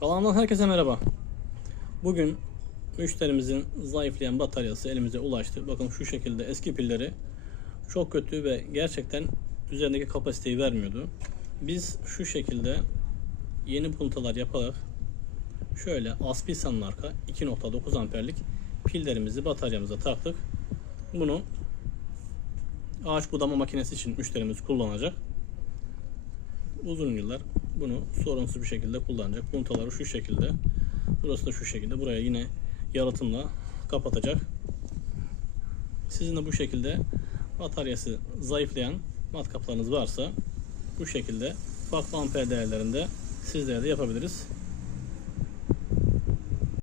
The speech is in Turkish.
Kanalımdan herkese merhaba. Bugün müşterimizin zayıflayan bataryası elimize ulaştı. Bakın şu şekilde eski pilleri çok kötü ve gerçekten üzerindeki kapasiteyi vermiyordu. Biz şu şekilde yeni puntalar yaparak şöyle Aspilsan marka 2.9 amperlik pillerimizi bataryamıza taktık. Bunu ağaç budama makinesi için müşterimiz kullanacak. Uzun yıllar bunu sorunsuz bir şekilde kullanacak. Puntaları şu şekilde. Burası da şu şekilde. Buraya yine yalıtımla kapatacak. Sizin de bu şekilde bataryası zayıflayan matkaplarınız varsa bu şekilde farklı amper değerlerinde sizlere de yapabiliriz.